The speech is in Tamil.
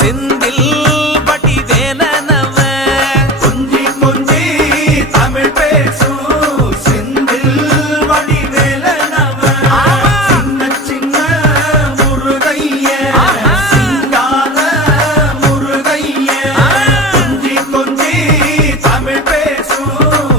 ¡Suscríbete the!